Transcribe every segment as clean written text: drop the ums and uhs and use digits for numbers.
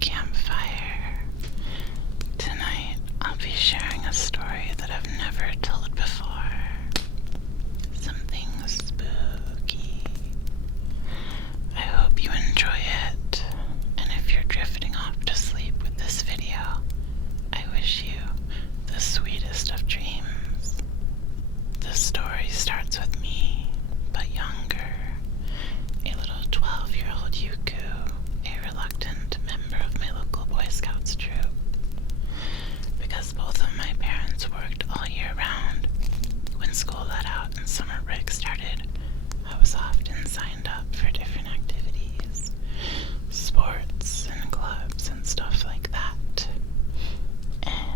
Campfire. Tonight, I'll be sharing a story that I've never told before. Something spooky. I hope you enjoy it, and if you're drifting off to sleep with this video, I wish you the sweetest of dreams. The story starts with me, but younger. A little 12-year-old yuku, a reluctant member of my local Boy Scouts troop. Because both of my parents worked all year round, when school let out and summer break started, I was often signed up for different activities, sports and clubs and stuff like that.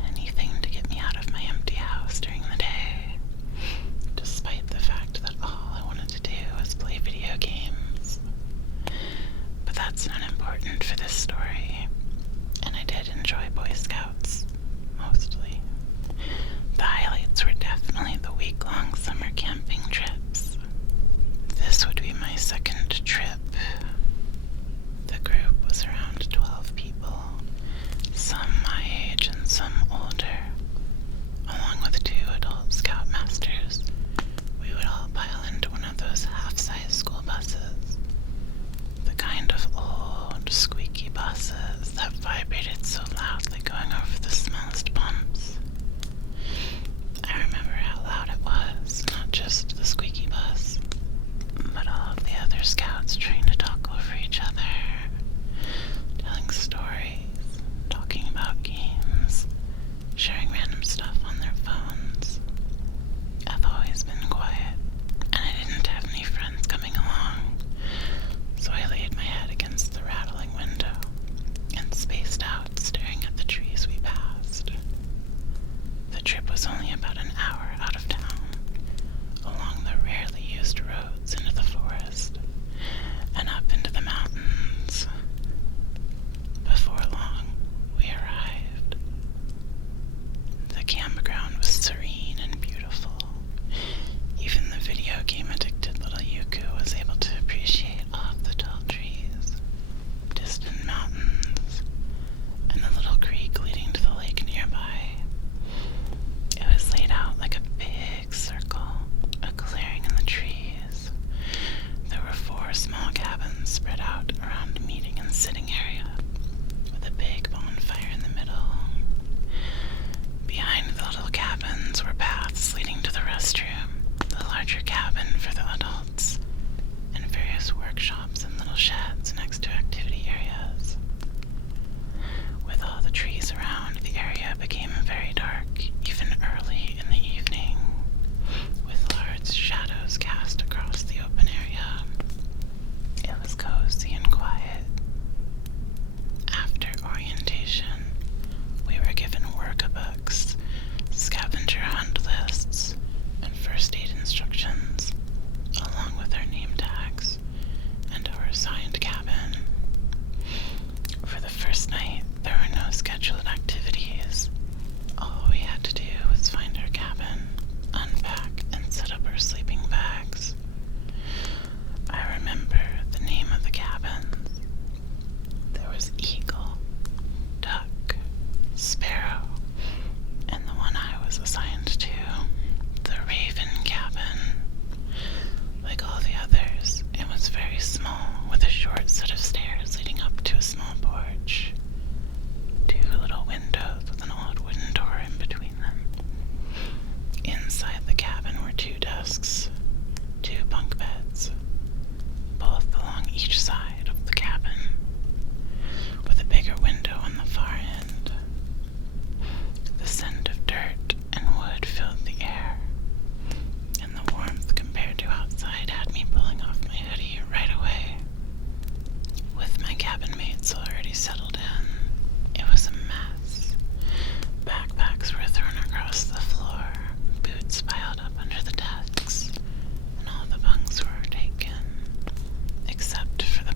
Anything to get me out of my empty house during the day, despite the fact that all I wanted to do was play video games. But that's not important for this story, and I did enjoy Boy Scouts, mostly. The highlights were definitely the week-long summer camping trips. This would be my second trip. The group was around 12 people, some my age and some older. Along with 2 adult scoutmasters, we would all pile into one of those half-size school buses. The kind of old, squeaky buses that vibrated so loudly going over the smallest bumps. I remember how loud it was, not just the squeaky bus, but all of the other scouts trying to talk over each other, telling stories, talking about games, sharing random stuff on their phones. I've always been quiet, and I didn't have any friends coming along, so I laid my head against the rattling window and spaced out, staring at the trees we passed. The trip was only about an hour out of town, along the rarely used roads into the forest, and up into the mountains. Before long, we arrived. The campground was serene and beautiful. Even the video game-addicted little yuku was able to appreciate all of the tall trees, distant mountains, and the little creek leading to the lake nearby. It was laid out like a big circle, a clearing in the trees. There were 4 small cabins spread out around a meeting and sitting area, with a big bonfire in the middle. Behind the little cabins were paths leading to the restroom, the larger cabin for the adults, and various workshops and little sheds next to activity areas. With all the trees around, the area became very dark, even early in the evening, with large shadows cast across the open area. It was cozy and quiet. After orientation, we were given workbooks, scavenger hunt lists, and first aid instructions, along with our name tags and our assigned cabin. For the first night, there were no scheduled activities. All we had to do was find our cabin, unpack, and set up our sleeping bags. I remember the name of the cabins. There was Eagle, Duck, Sparrow, and the one I was assigned to, the Raven cabin. Like all the others, it was very small, with a short set of stairs leading up to a small porch. 2 little windows with an old wooden door in between them. Inside the cabin were 2 desks, 2 bunk beds, both along each side of the cabin, with a bigger window on the far end. The scent of dirt and wood filled the air, and the warmth compared to outside had me pulling off my hoodie right away. With my cabin mates already settled in, it was a mess. Backpacks were thrown across the floor, boots piled up under the desks, and all the bunks were taken, except for the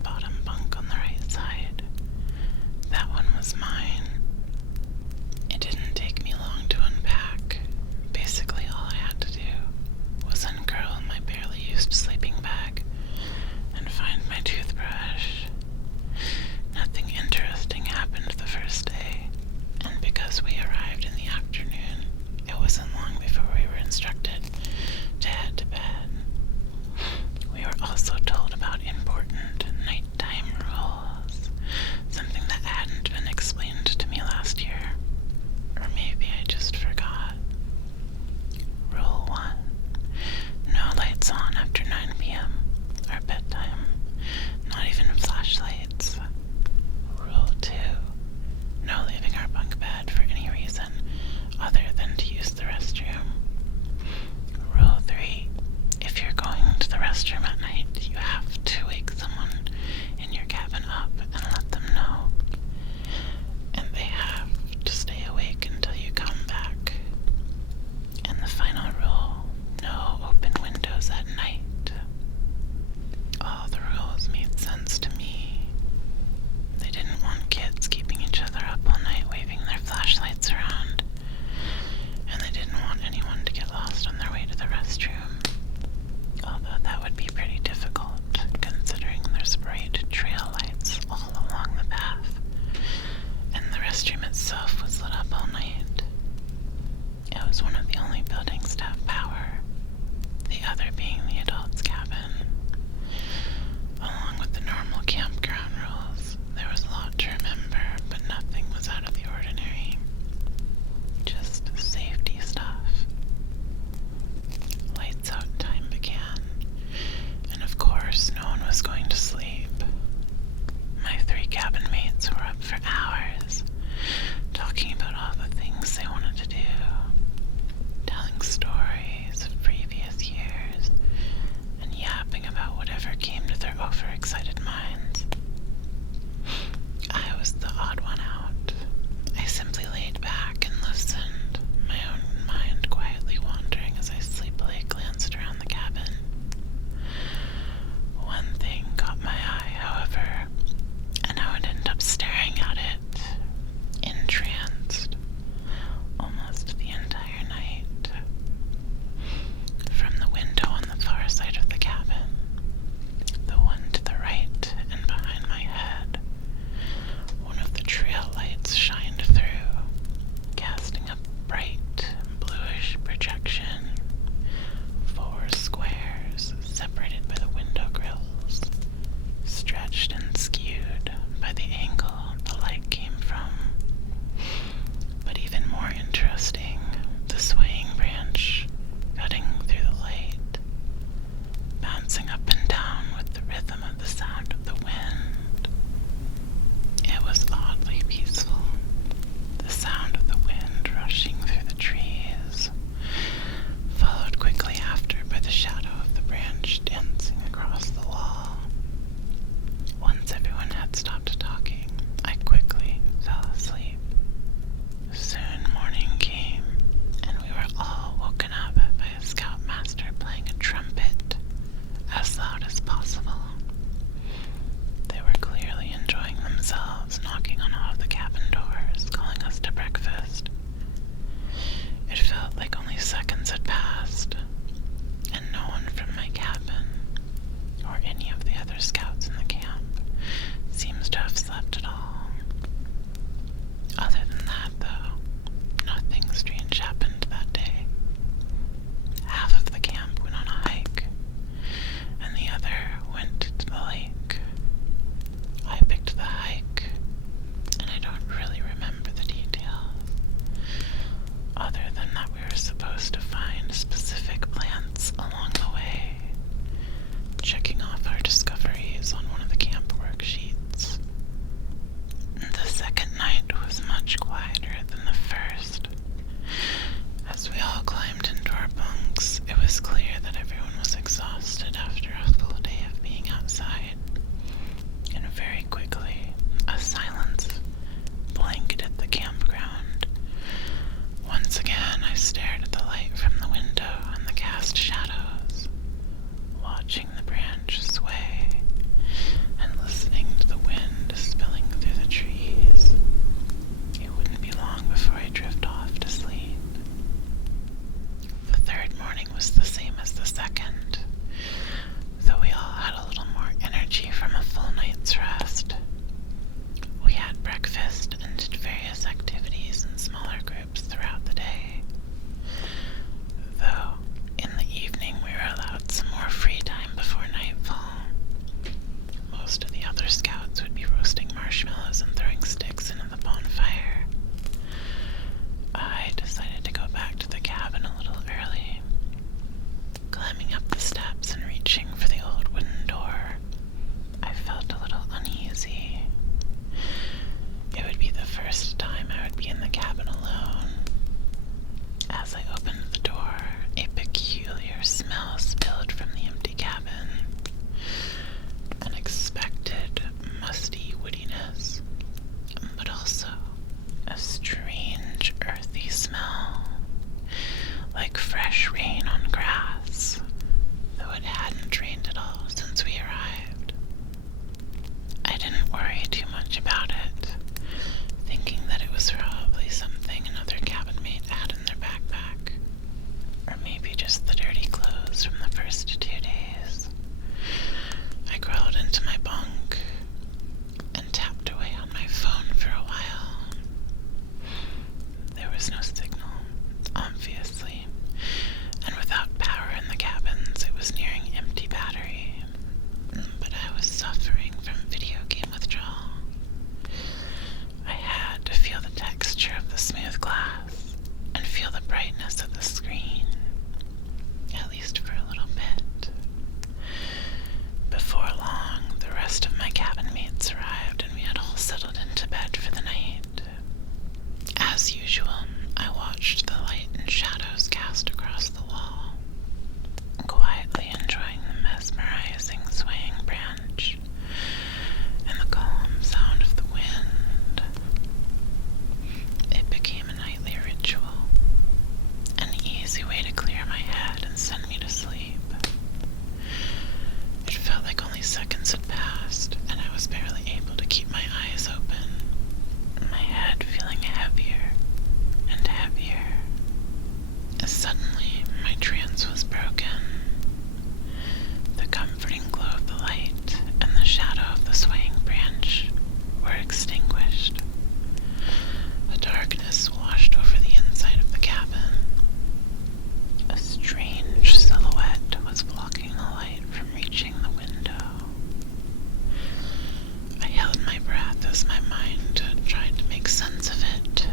as my mind tried to make sense of it.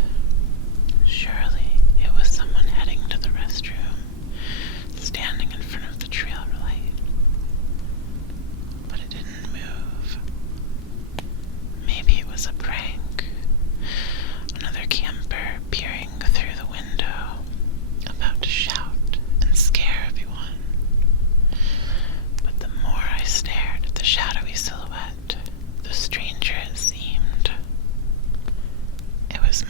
Surely it was someone heading to the restroom, standing in front of the trail light. But it didn't move. Maybe it was a prank. Another camper peering through the window, about to shout and scare everyone. But the more I stared at the shadowy silhouette, the stranger it seemed. It was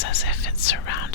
looks as if it's surrounded